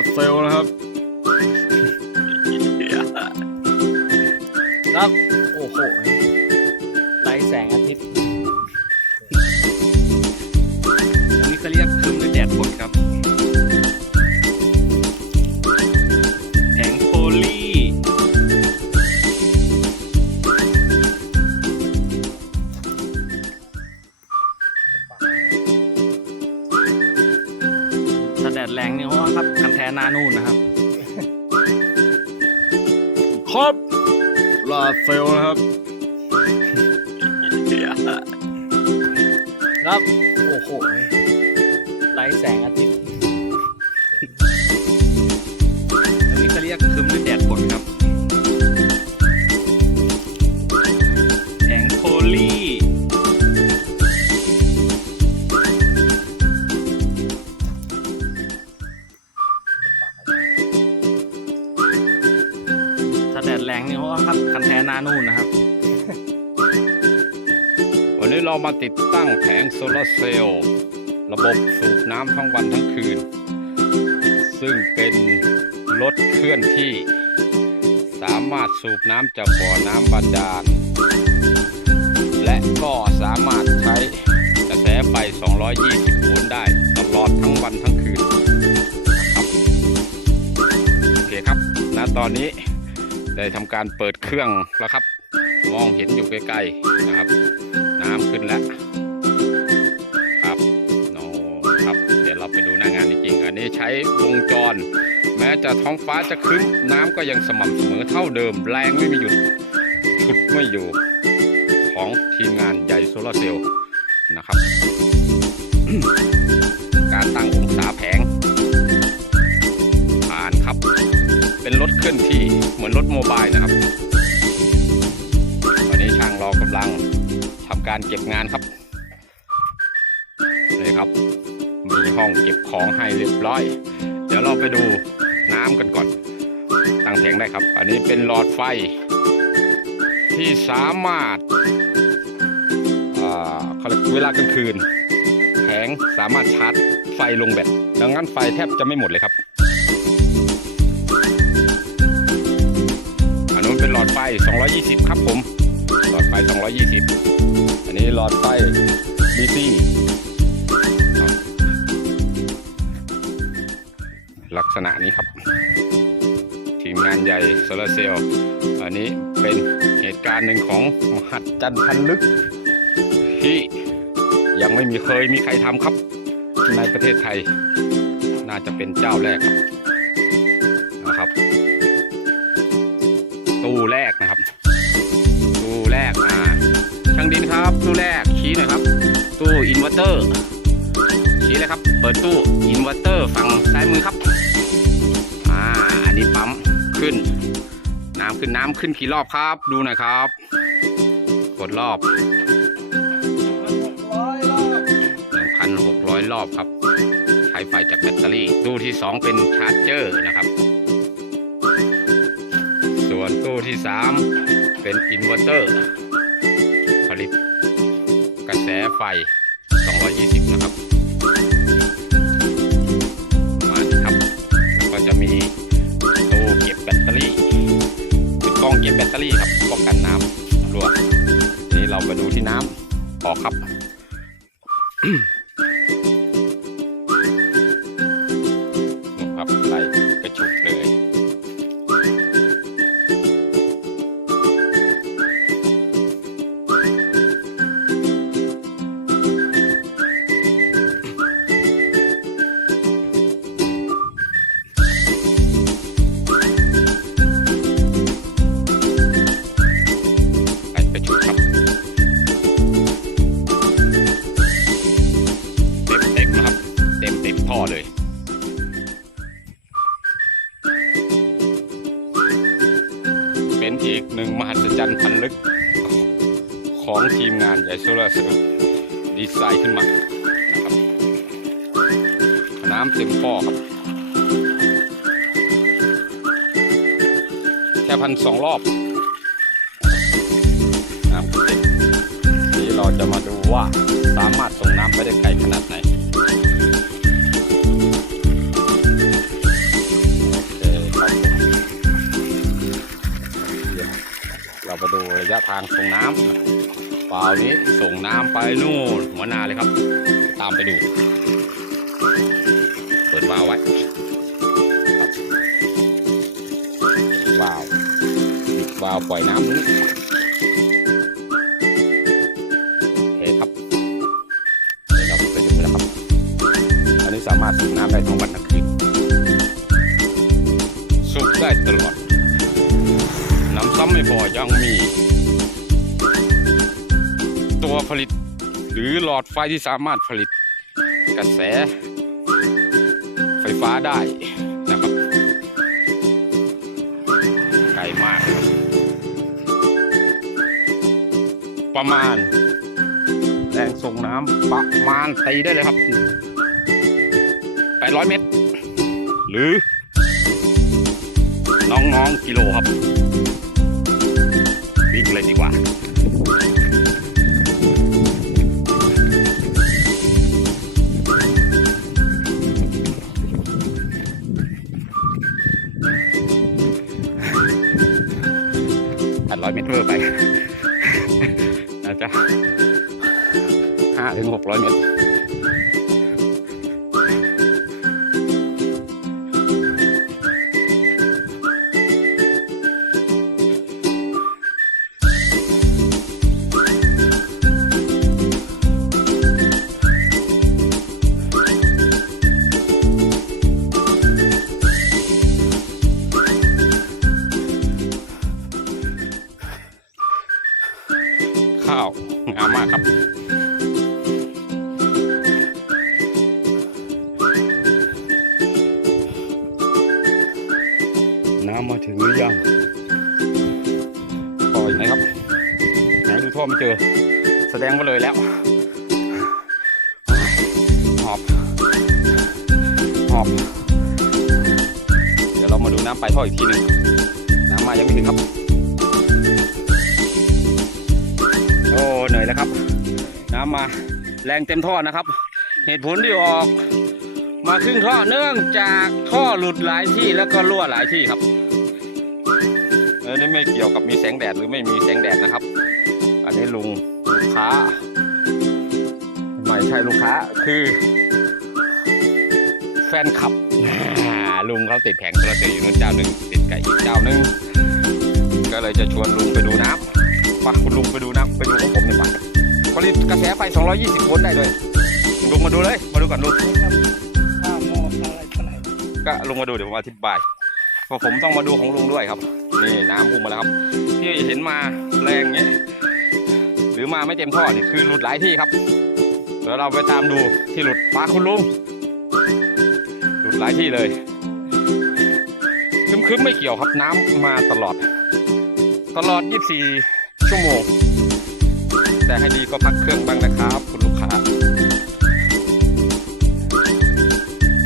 ครับลาเซลนะครับครับ ลาเซลนะครับ ครับ โอ้โหไร้แสงอาทิตย์ ติดตั้งแผงโซลาร์เซลล์ระบบสูบน้ำทั้งวันทั้งคืน ซึ่งเป็นรถเคลื่อนที่ สามารถสูบน้ำจากบ่อน้ำบาดาล และก็สามารถใช้กระแสไฟ 220 โวลต์ได้ตลอดทั้งวันทั้งคืนครับโอเคครับณตอนนี้ได้ทำการเปิดเครื่องแล้วครับ มองเห็นอยู่ไกลๆนะครับ น้ำขึ้นแล้วครับโนครับ เดี๋ยวเราไปดูหน้างานจริงๆอันนี้ใช้วงจร แม้จะท้องฟ้าจะครึ้มน้ำก็ยังสม่ำเสมอเท่าเดิม แรงไม่มีหยุดฉุดไม่อยู่ของทีมงานใหญ่โซลาร์เซลล์นะครับ การตั้งองศาแผงผ่านครับ เป็นรถเคลื่อนที่เหมือนรถโมบายนะครับ ตอนนี้ช่างรากำลัง การเก็บงานครับนี่ครับ มีห้องเก็บของให้เรียบร้อย เดี๋ยวเราไปดูน้ำกันก่อน ตั้งแผงได้ครับ อันนี้เป็นหลอดไฟ ที่สามารถอ่าเขาเรียกเวลากลางคืนแผงสามารถชาร์จไฟลงแบตดังนั้นไฟแทบจะไม่หมดเลยครับอันนู้นเป็นหลอดไฟ 220 ครับผม หลอดไฟ220 อันนี้หลอดไฟ DC ครับลักษณะนี้ครับ ทีมงานใหญ่โซลาร์เซลล์อันนี้เป็นเหตุการณ์หนึ่งของมหัศจรรย์พันลึก ที่ยังไม่มีเคยมีใครทำครับ ในประเทศไทย น่าจะเป็นเจ้าแรกนะครับ ตู้แรก ชี้หน่อยครับ ตู้อินเวอร์เตอร์ชี้เลยครับ เปิดตู้อินเวอร์เตอร์ฝั่งซ้ายมือครับอ่าอันนี้ปั๊มขึ้น น้ำขึ้นน้ำขึ้นกี่รอบครับ ดูหน่อยครับ กดรอบ1,600 รอบครับ ใช้ไฟจากแบตเตอรี่ ตู้ที่ 2 เป็นชาร์จเจอร์นะครับ ส่วนตู้ที่ 3 เป็นอินเวอร์เตอร์ กระแสไฟ 220 นะครับ มาณนี้ครับ แล้วก็จะมีตู้เก็บแบตเตอรี่เป็นกล้องเก็บแบตเตอรี่ครับป้องกันน้ำรั่วนี่เราไปดูที่น้ำออกครับ เป็นอีกหนึ่งมหัศจรรย์พันลึกของทีมงานใหญ่โซลาร์เซลล์ดีไซน์ขึ้นมานะครับ น้ำเต็มท่อครับ แค่พันสองรอบ น้ำเต็มนี่เราจะมาดูว่าสามารถส่งน้ำไปได้ไกลขนาดไหน ไปดูระยะทางส่งน้ำปล่าวนี้ส่งน้ำไปนู่นหัวนาเลยครับ ตามไปดู เปิดวาล์วไว้วาล์วปิดวาล์วปล่อยน้ำนี้โอเคครับเดี๋ยวเราไปดูนะครับอันนี้สามารถสูบน้ำได้ทั้งวันทั้งคืนสูบได้ตลอด ยังมี ตัวผลิตหรือหลอดไฟที่สามารถผลิตกระแส ไฟฟ้าได้นะครับไกลมาก ประมาณแรงส่งน้ำประมาณตีได้เลยครับ 800 เมตร หรือ น้องๆ กิโลครับ วิ่งเลยดีกว่าตัดร้อยเมตรเพิ่มไปอาจจะห้าถึงหกร้อยเมตรำมาถึงหรือยังปล่อยไหมครับไหนดูท่อไม่เจอ แสดงว่าเลยแล้ว หอบ หอบ เดี๋ยวเรามาดูน้ำปลายท่ออีกทีหนึ่งน้ำมายังไม่ถึงครับ โอ้เหนื่อยแล้วครับ น้ำมาแรงเต็มท่อนะครับ เหตุผลที่ออกมาครึ่งท่อเนื่องจากท่อหลุดหลายที่แล้วก็รั่วหลายที่ครับ ออนี่ไม่เกี่ยวกับมีแสงแดดหรือไม่มีแสงแดดนะครับ อันนี้ลุงลูกค้าไม่ใช่ลูกค้าคือ แฟนคลับลุงเขาติดแผงโซลาร์เซลล์อยู่นู่นเจ้าหนึ่งติดไก่อีกเจ้าหนึ่งก็เลยจะชวนลุงไปดูน้ำไปคุณลุงไปดูนะไปดูของผมหน่อยไปผลิตกระแสไฟ 220 โวลต์ได้ด้วยลุงมาดูเลย มาดูก่อนลุงก็ลุงมาดูเดี๋ยวผมอธิบายเพราะผมต้องมาดูของลุงด้วยครับ นี่น้ำพุ่งมาแล้วครับ ที่เห็นมาแรงเงี้ยหรือมาไม่เต็มท่อนี่คือหลุดหลายที่ครับเดี๋ยวเราไปตามดูที่หลุดปลาคุณลุงหลุดหลายที่เลยคึมๆไม่เกี่ยวครับน้ำมาตลอด ตลอด 24 ชั่วโมง แต่ให้ดีก็พักเครื่องบ้างนะครับ คุณลูกค้า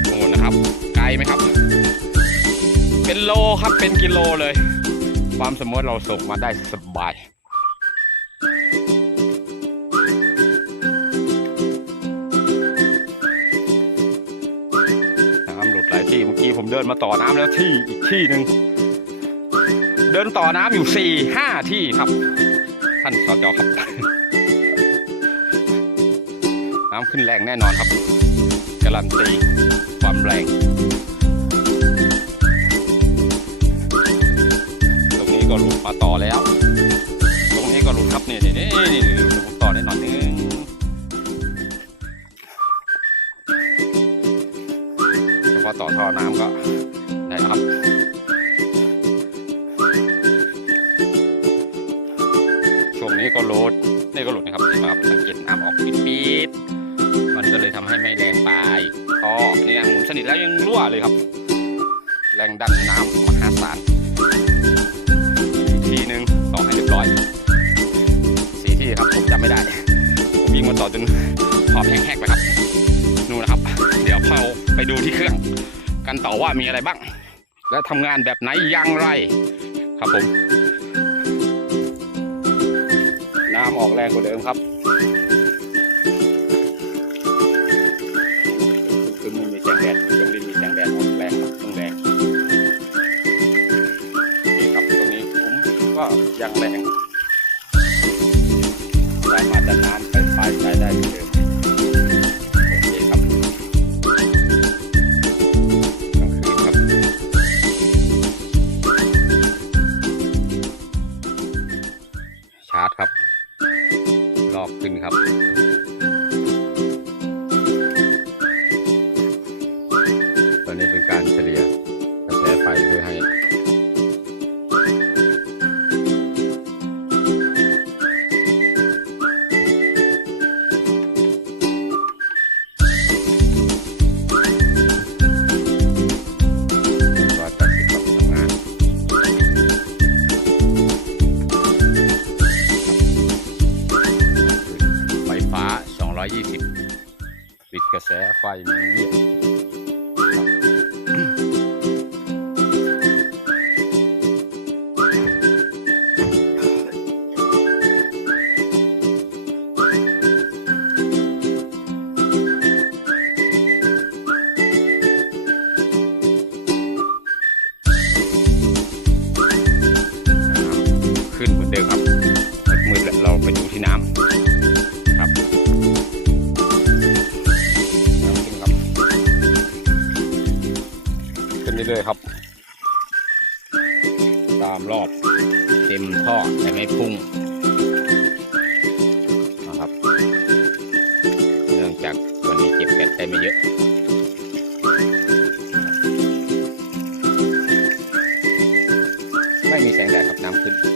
โอ้นะครับ ไกลไหมครับ เป็นโลครับเป็นกิโลเลย ความสมมติเราส่งมาได้สบายน้ำหลุดหลายที่เมื่อกี้ผมเดินมาต่อน้ำแล้วที่อีกที่หนึ่งเดินต่อน้ำอยู่สี่ห้าที่ครับ ท่านสจครับ น้ำขึ้นแรงแน่นอนครับการันตีความแรง มาต่อแล้วตรงนี้ก็หลุดครับนี่นี่นี่นี่หลุดต่อได้หน่อยนึงเฉพาะต่อท่อน้ำก็ได้ครับช่วงนี้ก็โหลดนี่ก็หลดนะครับเห็นไหมครับสังเกตน้ำออกปิดๆมันก็เลยทำให้ไม่แรงไปท่อนี่หมุนสนิทแล้วยังรั่วเลยครับ แรงดันน้ำ ทีหนึ่งต่อให้เรียบร้อยสี่ที่ครับผมจำไม่ได้ ผมยิงมาต่อจนขอบแห้งๆไปครับนู่นนะครับ เดี๋ยวเราไปดูที่เครื่อง กันต่อว่ามีอะไรบ้าง และทำงานแบบไหนอย่างไร ครับผม น้ำออกแรงกว่าเดิมครับ็ยังแรงสามารถดันานไปไปได้ได้เหมืโอเคครับกลางคืนครับ ชาร์จครับ รอบขึ้นครับ ไฟมุนเวียนขึ้นเหมือนเดิมครับมืดแล้วเราไปดูที่น้ำ เรื่อยๆครับ ตามรอบเต็มท่อแต่ไม่พุ่งนะครับ เนื่องจากวันนี้เก็บแกะได้ไม่เยอะไม่มีแสงแดดครับน้ำขึ้น